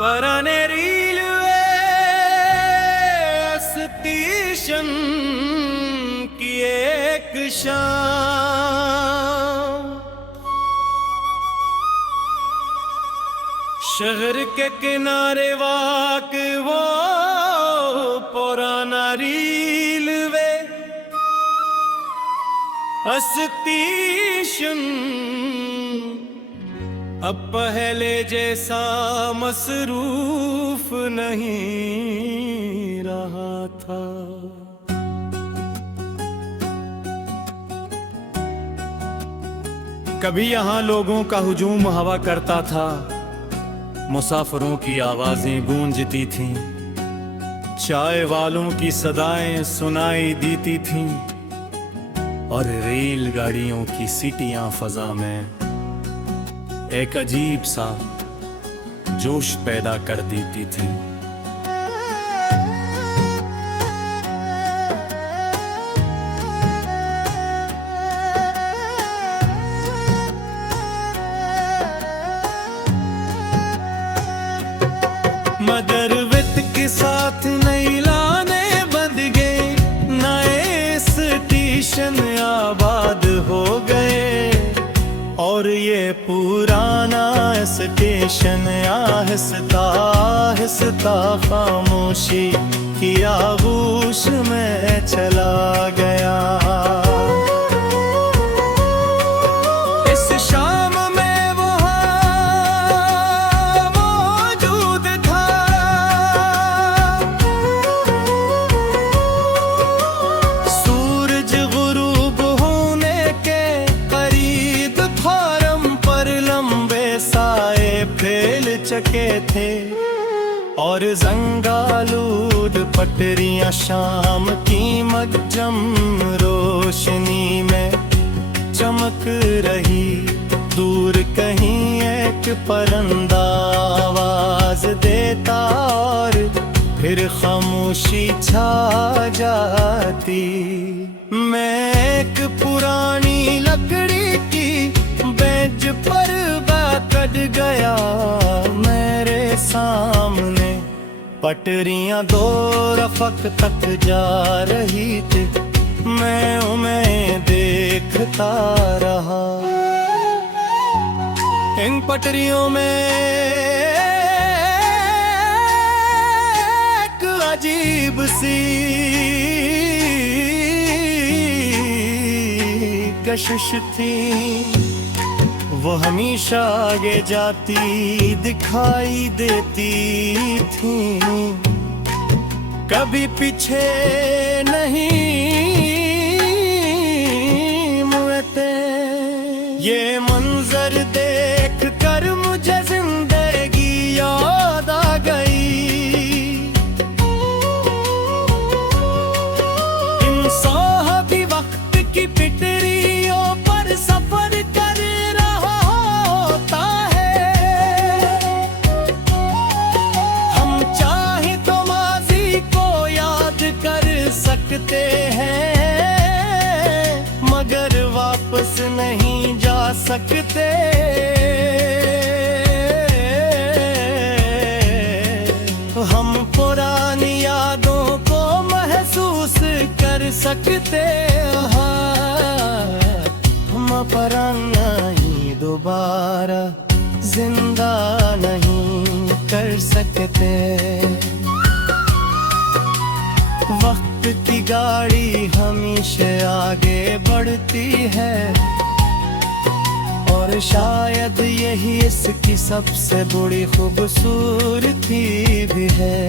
पराने रीलवे स्टेशन की एक शाम, शहर के किनारे वाक वो पुराना रीलवे स्टेशन अब पहले जैसा मसरूफ नहीं रहा था। कभी यहाँ लोगों का हुजूम हवा करता था, मुसाफिरों की आवाजें गूंजती थीं, चाय वालों की सदाएं सुनाई देती थीं और रेलगाड़ियों की सीटियां फजा में एक अजीब सा जोश पैदा कर देती थी। मगर वित्त के साथ नई लाने बंध गए, नए स्टेशन आबाद हो गए और ये पुराना स्टेशन आहिस्ता आहिस्ता खामोशी की आगोश में चला गया। इस शाम में वहाँ मौजूद था, सूरज गुरूब होने के करीब फार्म पर लंबे साए फैल चुके थे और जंगालूद पटरियां शाम की मध्यम रोशनी में चमक रही। दूर कहीं एक परिंदा आवाज देता और फिर खामोशी छा जाती। मैं एक पुरानी लकड़ी की बेंच पर बैठ गया, मेरे सामने पटरियां दो रफ़क तक जा रही थी, मैं उन्हें देखता रहा। इन पटरियों में एक अजीब सी कशिश थी, वो हमेशा आगे जाती दिखाई देती थी, कभी पीछे नहीं मुड़ते। ये मंजर देख कर मुझे जिंदगी याद आ गई। इंसान भी वक्त की पिटरियों पर सफर कर रहा होता है। हम चाहे तो माजी को याद कर सकते हैं, मगर वापस नहीं जा सकते। हम पुरानी यादों को महसूस कर सकते हैं, हम पुराना ही दोबारा जिंदा नहीं कर सकते। वक्त की गाड़ी हमेशा आगे बढ़ती है और शायद यही इसकी सबसे बड़ी खूबसूरती भी है।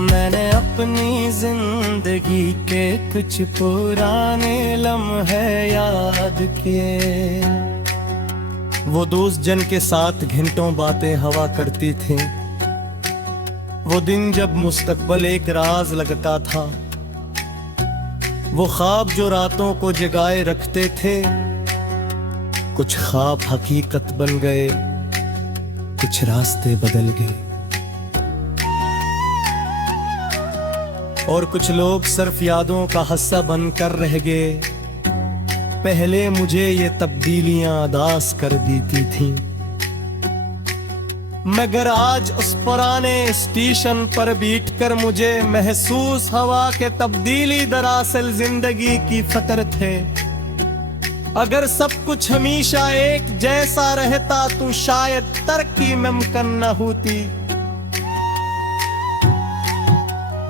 मैंने अपनी जिंदगी के कुछ पुराने लम्हे याद किए, वो दोस्त जन के साथ घंटों बातें हवा करती थी, वो दिन जब मुस्तकबिल एक राज लगता था, वो ख्वाब जो रातों को जगाए रखते थे। कुछ ख्वाब हकीकत बन गए, कुछ रास्ते बदल गए और कुछ लोग सिर्फ यादों का हिस्सा बनकर रह गए। पहले मुझे ये तब्दीलियां उदास कर देती थीं, मगर आज उस पुराने स्टेशन पर बैठकर मुझे महसूस हवा के तब्दीली दरअसल जिंदगी की फतर थे। अगर सब कुछ हमेशा एक जैसा रहता तो शायद तरक्की मुमकिन न होती।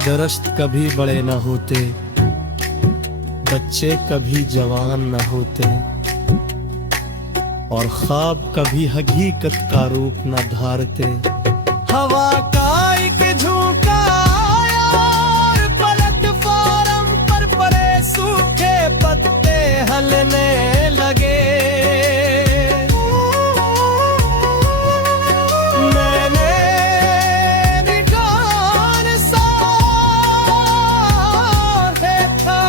दरख्त कभी बड़े न होते, बच्चे कभी जवान न होते, और ख्वाब कभी हकीकत का रूप न धारते। हवा का एक झोंका आया और प्लेटफार्म पर पड़े सूखे पत्ते हलने लगे। मैंने निगाह साहे था,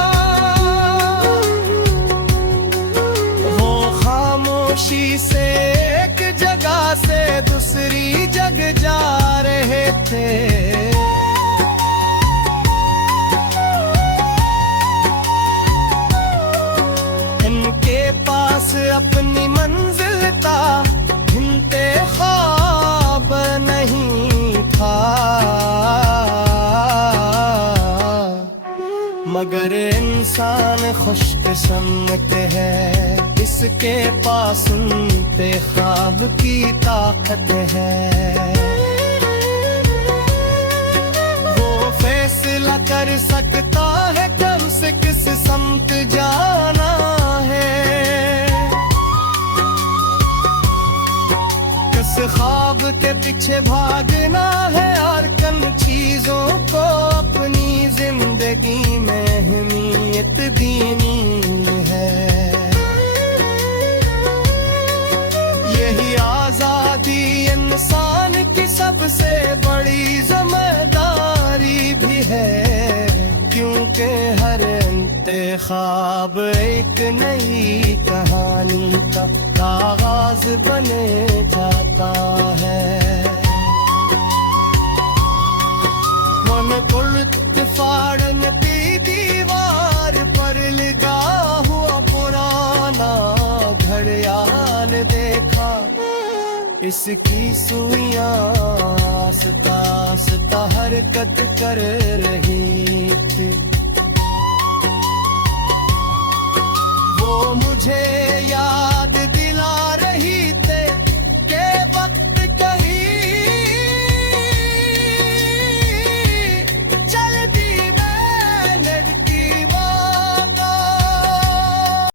वो खामोशी से एक जगह से दूसरी जगह जा रहे थे। इनके पास अपनी मंजिल था, गिनते ख्वाब नहीं था। मगर इंसान खुशकिस्मत है, इसके पास उनके ख्वाब की ताकत है। वो फैसला कर सकता है कि उसे किस समत जाना है, किस ख्वाब के पीछे भागना है, और किन चीजों को अपनी जिंदगी में अहमियत देनी है। यही आजादी इंसान की सबसे बड़ी जिम्मेदारी भी है, क्योंकि हर इंतखाब एक नई कहानी का आगाज बने जाता है। मन कुल फाड़न की दीवार पर लगा हुआ पुराना घड़ियाल देखा, इसकी सुइयां आस्ता आस्ता हरकत कर रही थी। वो मुझे